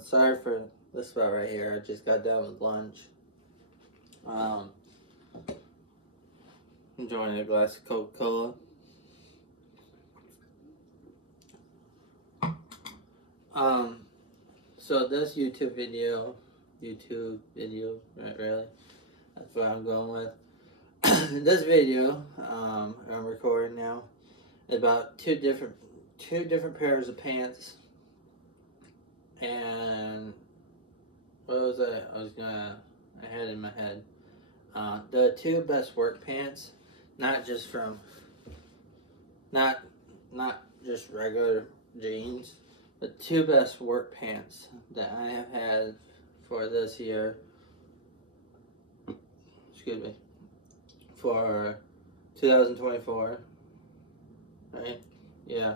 Sorry for this spot right here. I just got done with lunch. Enjoying a glass of Coca-Cola. So this YouTube video, not really. That's what I'm going with. This video, I'm recording now, is about two different pairs of pants. And what was I had in my head. The two best work pants, not just regular jeans, but two best work pants that I have had for this year. Excuse me. For 2024. Right? Yeah.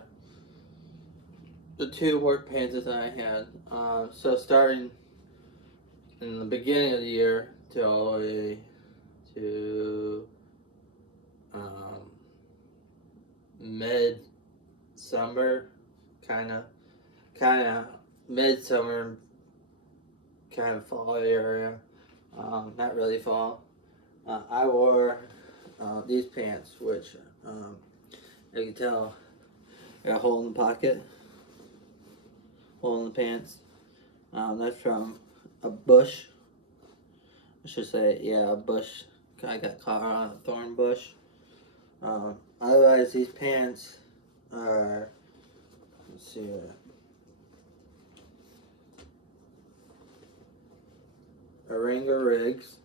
The two work pants that I had. So starting in the beginning of the year to all the way to mid-summer, kind of mid-summer, kind of fall area. Not really fall. I wore these pants, which you can tell got a hole in the pocket, hole in the pants. That's from a bush. I should say, yeah, a bush. I got caught on a thorn bush. Otherwise, these pants are, let's see, Wrangler Rigs.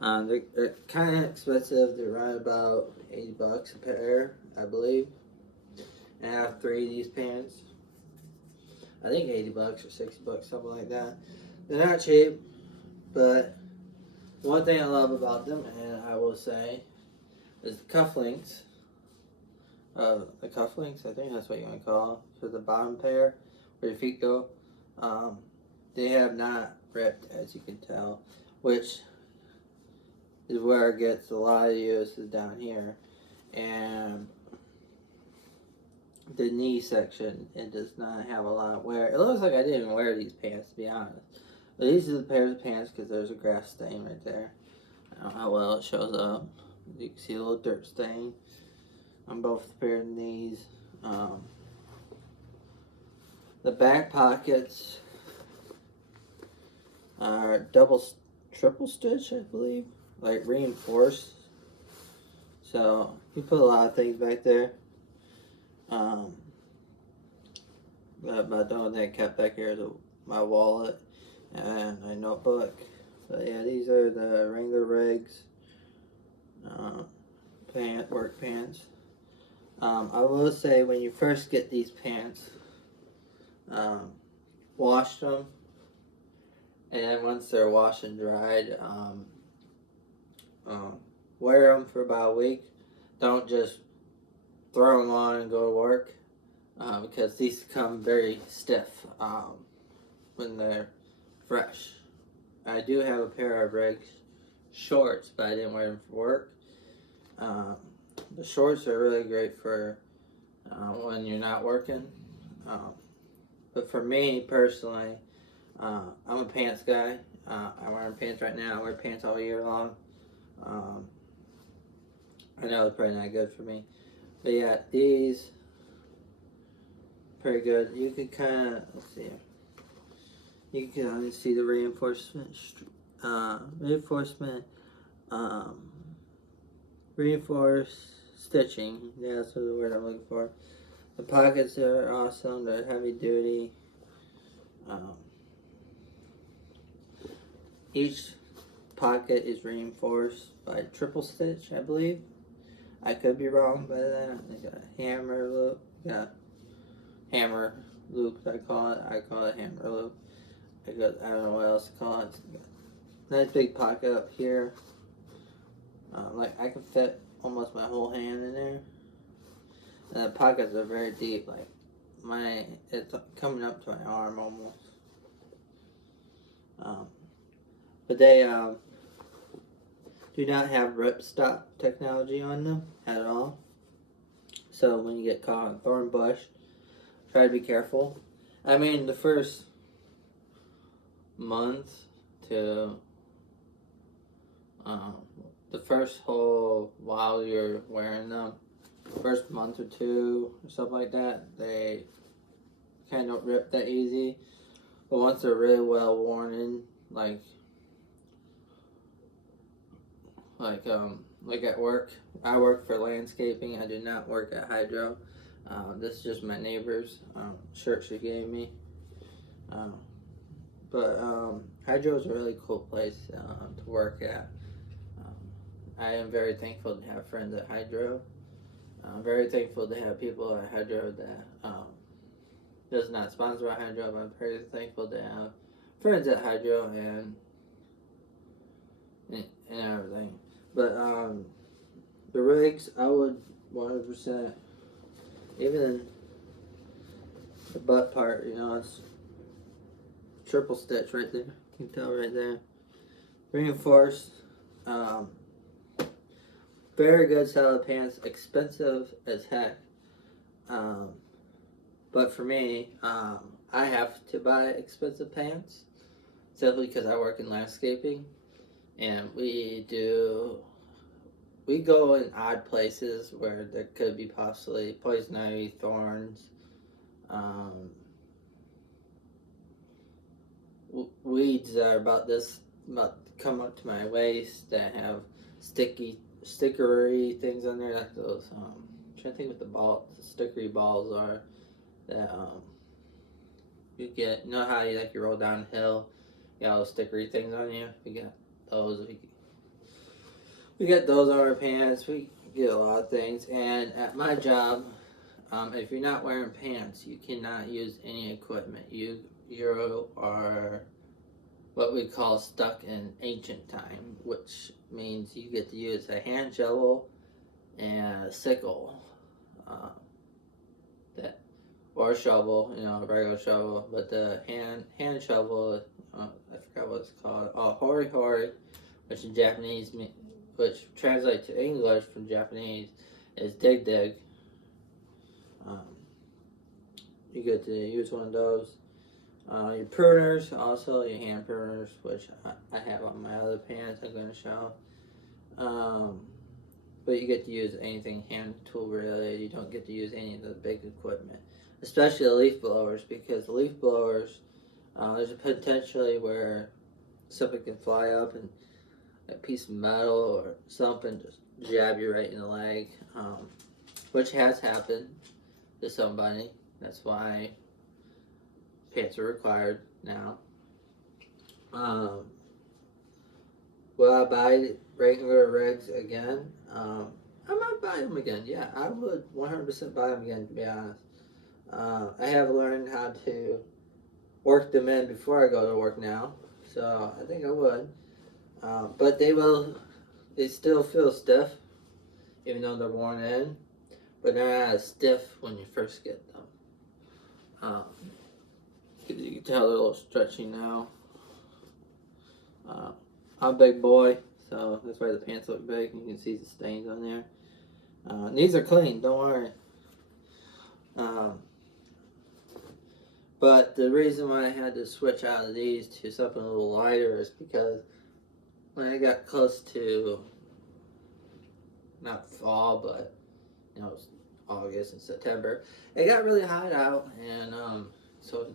They're kind of expensive. They're around about $80 a pair, I believe. And I have 3 of these pants. I think $80 or $60, something like that. They're not cheap, but one thing I love about them, and I will say, is the cufflinks. The cufflinks, I think that's what you want to call them, for the bottom pair, where your feet go. They have not ripped, as you can tell, which is where it gets a lot of use, is down here. And the knee section, it does not have a lot of wear. It looks like I didn't wear these pants, to be honest. But these are the pairs of pants, because there's a grass stain right there. I don't know how well it shows up. You can see a little dirt stain on both pairs of knees. The back pockets are triple stitch, I believe, like reinforced. So you put a lot of things back there. But the only thing I kept back here is my wallet and my notebook. But yeah, these are the Wrangler Rigs work pants. I will say, when you first get these pants, wash them, and then once they're washed and dried, wear them for about a week. Don't just throw them on and go to work, because these become very stiff when they're fresh. I do have a pair of Rigs shorts, but I didn't wear them for work. The shorts are really great for when you're not working. But for me personally, I'm a pants guy. I'm wearing pants right now. I wear pants all year long. I know it's probably not good for me. But yeah, these pretty good. You can kind of, let's see. You can kind of see the reinforcement reinforced stitching. Yeah, that's the word I'm looking for. The pockets are awesome. They're heavy duty. Each pocket is reinforced by triple stitch, I believe. I could be wrong by that. They got a hammer loop. Yeah, hammer loop. I call it hammer loop. I don't know what else to call it. Nice big pocket up here. Like I can fit almost my whole hand in there. And the pockets are very deep. Like it's coming up to my arm almost. But they do not have ripstop technology on them at all. So when you get caught in a thorn bush, try to be careful. I mean, the first month to the first whole while you're wearing them, first month or two or something like that, they kind of don't rip that easy. But once they're really well worn in, like at work, I work for landscaping. I do not work at Hydro. This is just my neighbor's shirt she gave me. But Hydro is a really cool place to work at. I am very thankful to have friends at Hydro. I'm very thankful to have people at Hydro that does not sponsor by Hydro, but I'm very thankful to have friends at Hydro and everything. But the rigs, I would 100%, even the butt part, you know, it's triple stitch right there. You can tell right there. Reinforced. Very good solid pants. Expensive as heck. But for me, I have to buy expensive pants simply because I work in landscaping, and we go in odd places where there could be possibly poison ivy, thorns, weeds that are about to come up to my waist that have stickery things on there, like those I'm trying to think what the stickery balls are that you get. You know how you roll downhill, you got those stickery things on you? We got those. We get those on our pants. We get a lot of things. And at my job, if you're not wearing pants, you cannot use any equipment. You are what we call stuck in ancient time, which means you get to use a hand shovel and a sickle, or a shovel, you know, a regular shovel. But the hand shovel, I forgot what it's called. Hori hori, which in Japanese which translates to English from Japanese is dig dig. You get to use one of those. Your pruners, also your hand pruners, which I have on my other pants I'm going to show. But you get to use anything hand tool related. You don't get to use any of the big equipment, especially the leaf blowers, because the leaf blowers, there's a potentially where something can fly up and a piece of metal or something just jab you right in the leg, which has happened to somebody. That's why pants are required now. Will I buy regular rigs again? I might buy them again. Yeah, I would 100% buy them again, to be honest. I have learned how to work them in before I go to work now, so I think I would. But they still feel stiff, even though they're worn in, but they're not as stiff when you first get them. You can tell they're a little stretchy now. I'm a big boy, so that's why the pants look big. You can see the stains on there. These are clean, don't worry. But the reason why I had to switch out of these to something a little lighter is because when I got close to, not fall, but you know, it was August and September, it got really hot out, and so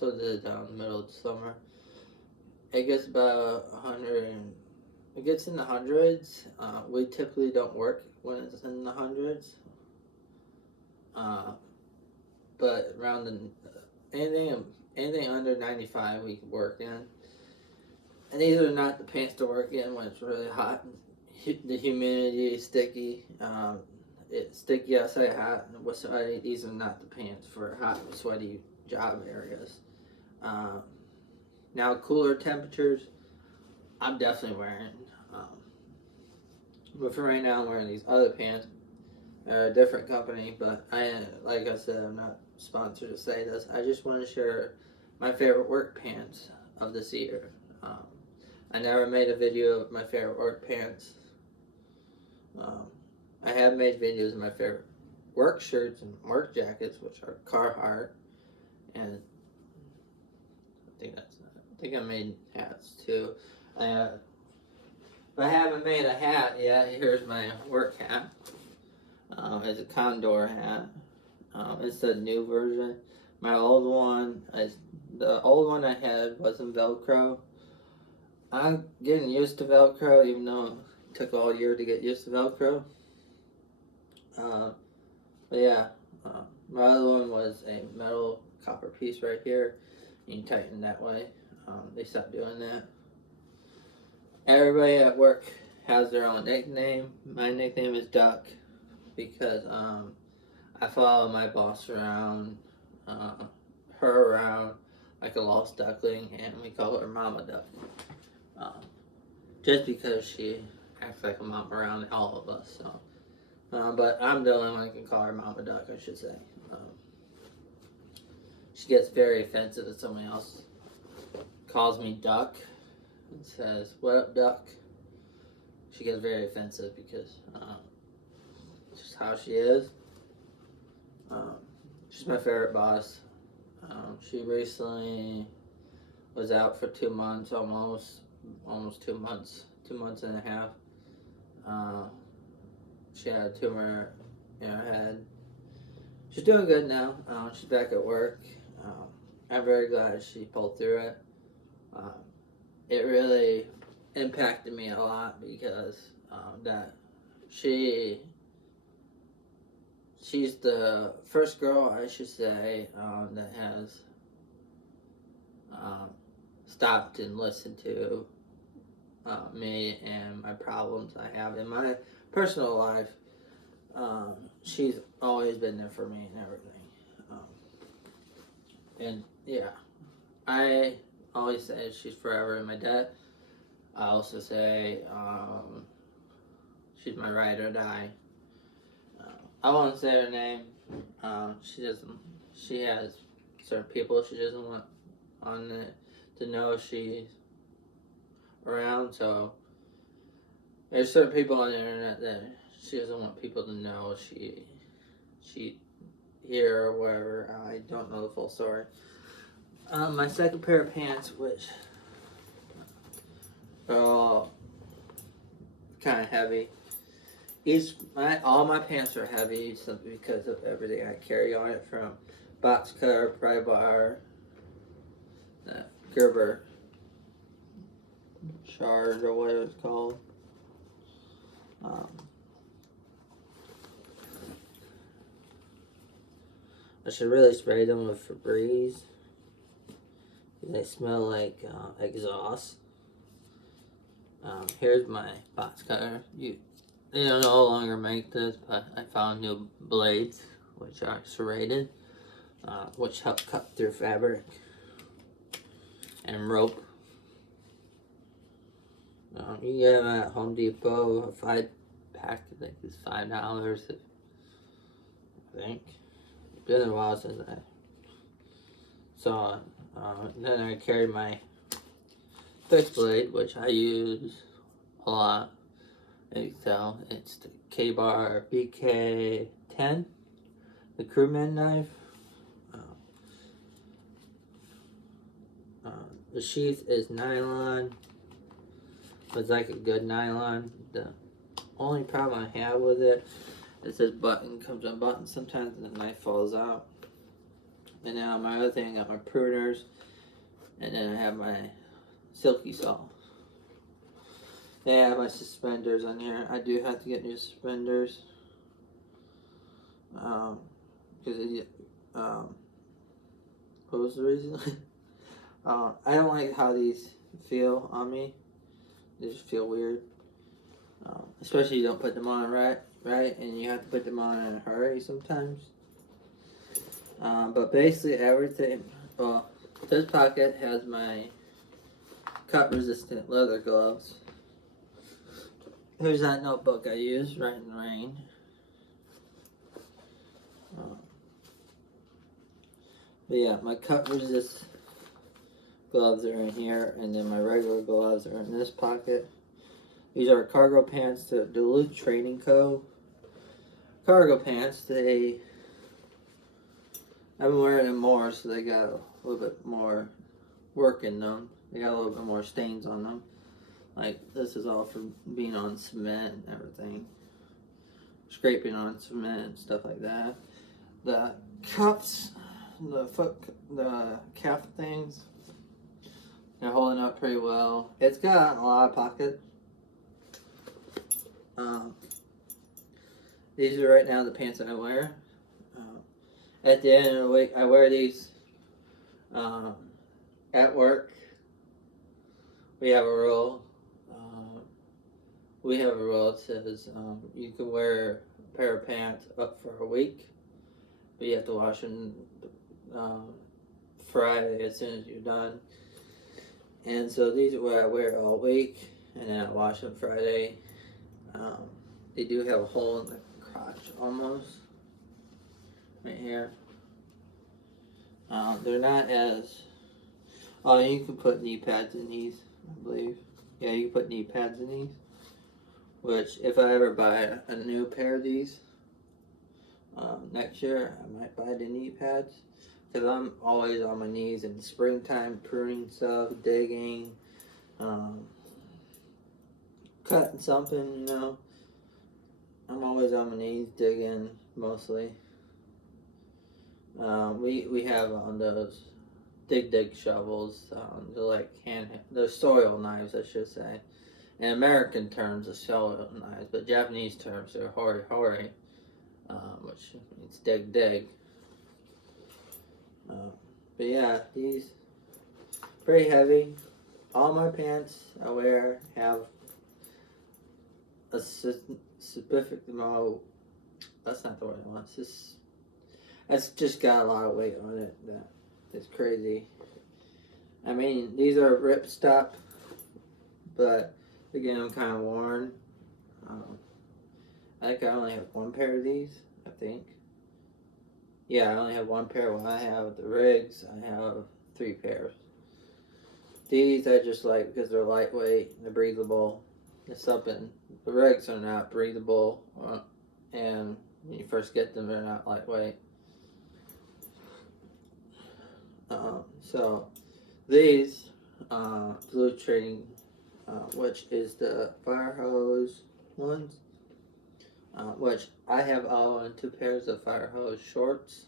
did the middle of the summer. It gets about 100, it gets in the hundreds. We typically don't work when it's in the hundreds, but around anything under 95 we can work in. And these are not the pants to work in when it's really hot. The humidity is sticky. It's sticky outside, hot and sweaty. These are not the pants for hot and sweaty job areas. Now, cooler temperatures, I'm definitely wearing. But for right now, I'm wearing these other pants. They're a different company, but like I said, I'm not sponsored to say this. I just want to share my favorite work pants of this year. I never made a video of my favorite work pants. I have made videos of my favorite work shirts and work jackets, which are Carhartt, and I think think I made hats too. But I haven't made a hat yet. Here's my work hat. It's a condor hat. It's a new version. My old one, the old one I had wasn't Velcro. I'm getting used to Velcro, even though it took all year to get used to Velcro. But yeah, my other one was a metal copper piece right here. You can tighten that way. They stopped doing that. Everybody at work has their own nickname. My nickname is Duck because I follow my boss around, her around like a lost duckling, and we call her Mama Duck. Just because she acts like a mom around all of us. So, but I'm the only one who can call her Mama Duck, I should say. She gets very offensive if somebody else calls me Duck and says, "What up, Duck?" She gets very offensive because it's just how she is. She's my favorite boss. She recently was out for 2 months, almost 2 months, 2 months and a half. She had a tumor in her head. She's doing good now. She's back at work. I'm very glad she pulled through it. It really impacted me a lot because that she's the first girl, I should say, that has stopped and listened to me and my problems I have in my personal life. She's always been there for me and everything. And yeah, I always say she's forever in my debt. I also say she's my ride or die. I won't say her name. She doesn't. She has certain people she doesn't want on it to know she's around. So there's certain people on the internet that she doesn't want people to know she here or wherever. I don't know the full story. My second pair of pants, which are all kind of heavy. All my pants are heavy simply because of everything I carry on it, from box cutter, pry bar, Gerber shard or whatever it's called. I should really spray them with Febreze. They smell like exhaust. Here's my box cutter. They don't no longer make this, but I found new blades, which are serrated, which help cut through fabric and rope. You can get them at Home Depot. A 5-pack, I think, is $5. I think. It's been a while since I saw it. Then I carry my fixed blade, which I use a lot. So it's the K-Bar BK10, the crewman knife. The sheath is nylon. It's like a good nylon. The only problem I have with it is this button comes unbuttoned sometimes and the knife falls out. And now my other thing, I got my pruners, and then I have my silky saw. Yeah, I have my suspenders on here. I do have to get new suspenders. Because what was the reason? I don't like how these feel on me. They just feel weird. Especially you don't put them on right, and you have to put them on in a hurry sometimes. But basically everything, well, this pocket has my cut resistant leather gloves. Here's that notebook I use, Write in the Rain. But yeah, my cut resist gloves are in here, and then my regular gloves are in this pocket. These are cargo pants, the Duluth Training Co. cargo pants. I've been wearing them more, so they got a little bit more work in them. They got a little bit more stains on them. Like, this is all from being on cement and everything. Scraping on cement and stuff like that. The cuffs, the calf things, they're holding up pretty well. It's got a lot of pockets. These are right now the pants that I wear. At the end of the week, I wear these at work. We have a rule. That says you can wear a pair of pants up for a week, but you have to wash them Friday as soon as you're done. And so these are what I wear all week, and then I wash them Friday. They do have a hole in the crotch almost, right here. They're not as... Oh, you can put knee pads in these, I believe. Yeah, you can put knee pads in these. Which, if I ever buy a new pair of these next year, I might buy the knee pads. Because I'm always on my knees in the springtime, pruning stuff, digging, cutting something, you know. I'm always on my knees digging, mostly. We have on those dig shovels. They're like they're soil knives, I should say. In American terms, they're soil knives, but Japanese terms, they're hori, which means dig. But yeah, these pretty heavy. All my pants I wear have a specific that's not the word I want. That's just got a lot of weight on it. That's crazy. I mean, these are ripstop, but again, I'm kind of worn. I think I only have one pair of these. I think. Yeah, I only have one pair. When I have the rigs, I have 3 pairs. These I just like because they're lightweight, they're breathable. It's something. The rigs are not breathable, and when you first get them, they're not lightweight. So these Blue Trading, which is the fire hose ones, which I have on 2 pairs of fire hose shorts.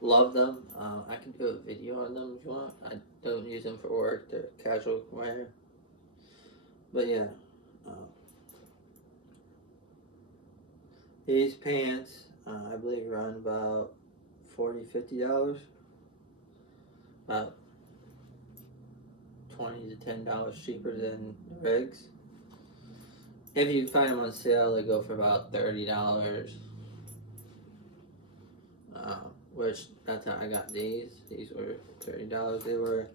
Love them. I can do a video on them if you want. I don't use them for work. They're casual wear. But yeah. These pants, I believe, run about $40-$50. About $20 to $10 cheaper than the rigs. If you find them on sale, they go for about $30. Which that's how I got these. These were $30. They were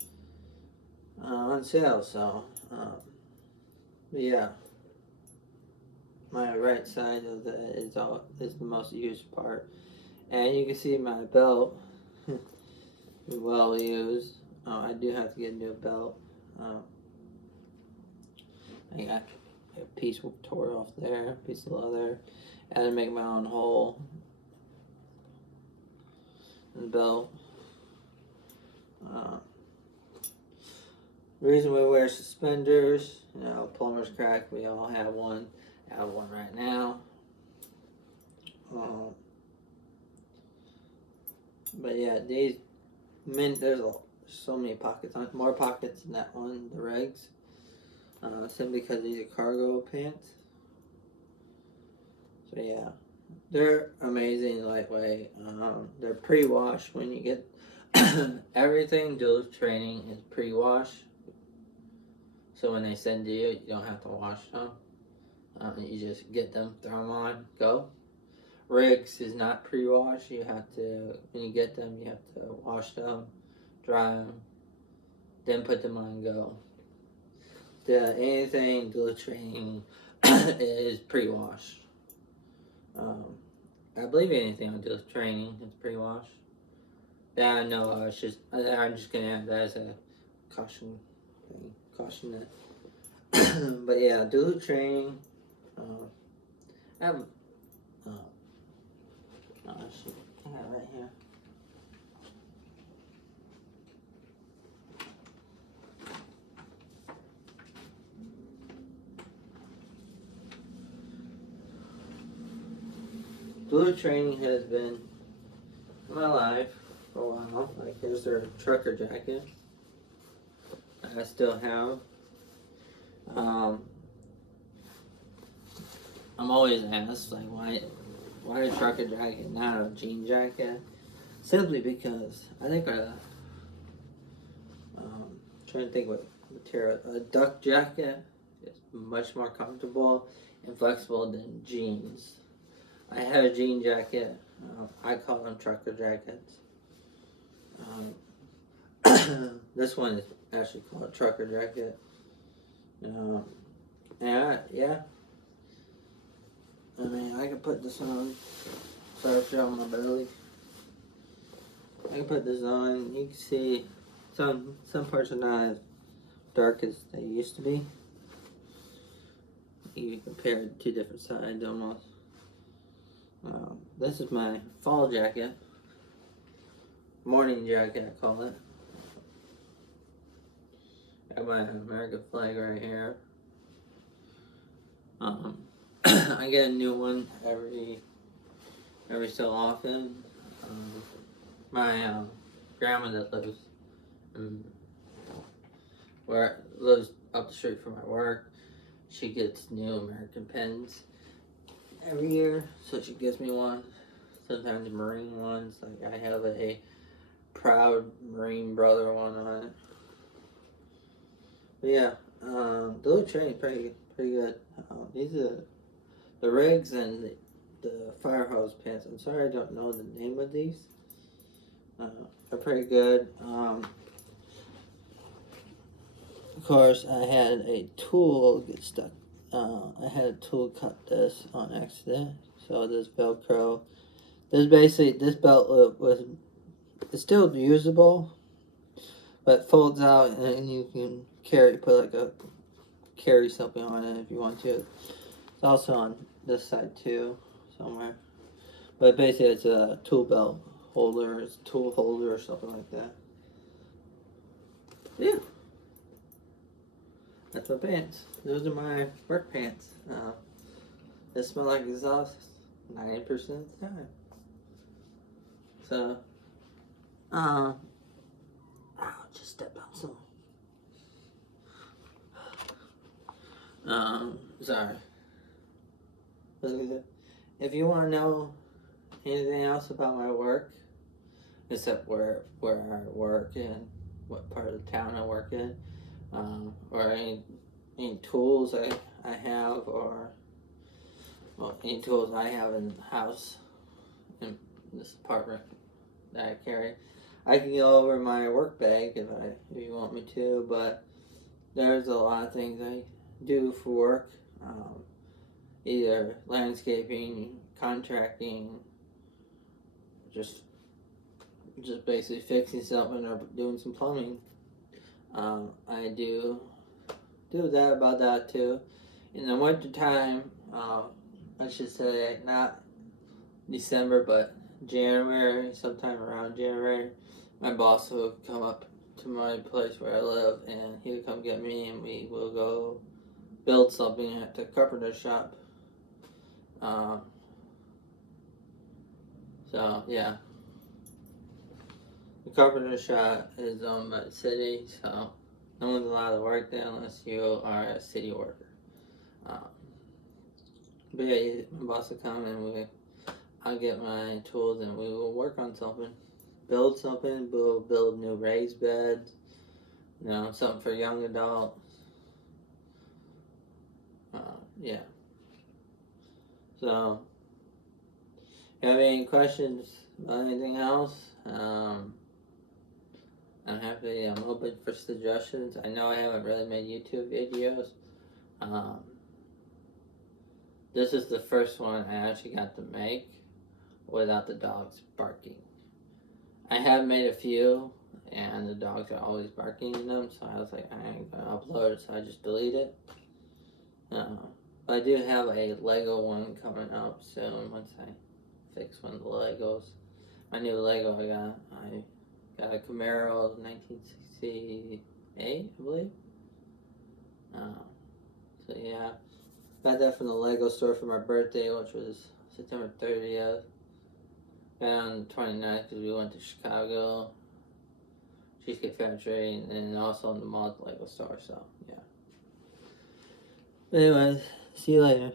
on sale. So, but yeah. My right side of is the most used part, and you can see my belt well used. I do have to get a new belt. I got a piece tore off there, piece of leather. I had to make my own hole in the belt. The reason we wear suspenders, you know, plumber's crack. We all have one. I have one right now. But yeah, there's so many pockets on, more pockets than that one, the regs. Simply because these are cargo pants. So yeah, they're amazing, lightweight. They're pre-washed when you get everything. Duluth Trading is pre-wash. So when they send you, you don't have to wash them. You just get them, throw them on, go. Rigs is not pre-wash. You have to, when you get them, you have to wash them, dry them, then put them on, go. Anything Duluth Trading is pre-washed. I believe anything on Duluth Trading is pre-washed. Yeah, I know. I'm just gonna add that as a caution that. But yeah, Duluth Trading. I have. I have it right here. Duluth Training has been in my life for a while. Like, here's their trucker jacket I still have. I'm always asked, like, why a trucker jacket, not a jean jacket? Simply because I think trying to think what material. A duck jacket is much more comfortable and flexible than jeans. I have a jean jacket. I call them trucker jackets. This one is actually called a trucker jacket. Yeah. I mean, I can put this on. Sorry for showing my belly. I can put this on. You can see some parts are not as dark as they used to be. You can compare two different sides almost. This is my fall jacket. Morning jacket, I call it. Got my American flag right here. I get a new one every so often. My grandma that lives up the street from my work, she gets new American pens every year, so she gives me one. Sometimes Marine ones, like I have a proud Marine brother one on it. But yeah, Duluth Training pretty good. These are the rigs and the fire hose pants. I'm sorry I don't know the name of these. They're pretty good. Of course, I had a tool get stuck. I had a tool cut this on accident. So this Velcro. This belt was it's still usable, but folds out and you can carry something on it if you want to. It's also on this side too, somewhere. But basically, it's a tool belt holder, it's a tool holder or something like that. Yeah. That's my pants. Those are my work pants. They smell like exhaust 90% of the time. So, ow, just step on some. Sorry. If you want to know anything else about my work, except where I work and what part of the town I work in, or any tools I have, or any tools I have in the house in this apartment that I carry, I can go over my work bag if you want me to. But there's a lot of things I do for work, either landscaping, contracting, just basically fixing something or doing some plumbing. I do that about that too. In the winter time, I should say not December, but January, sometime around January, my boss will come up to my place where I live, and he'll come get me, and we will go build something at the carpenter shop. So yeah, the carpenter shop is owned by the city, so no one's allowed to work there unless you are a city worker. But yeah, my boss will come and I'll get my tools and we will work on something. Build something, we'll build new raised beds, something for young adults. Yeah. So, if you have any questions about anything else, I'm open for suggestions. I know I haven't really made YouTube videos. This is the first one I actually got to make without the dogs barking. I have made a few, and the dogs are always barking in them, so I was like, I ain't gonna upload it, so I just delete it. But I do have a Lego one coming up soon once I fix one of the Legos. My new Lego I got a Camaro 1968, I believe. So yeah, got that from the Lego store for my birthday, which was September 30th. And on the 29th, because we went to Chicago, Cheesecake Factory, and then also in the mall at the Lego store. So, yeah. Anyways, see you later.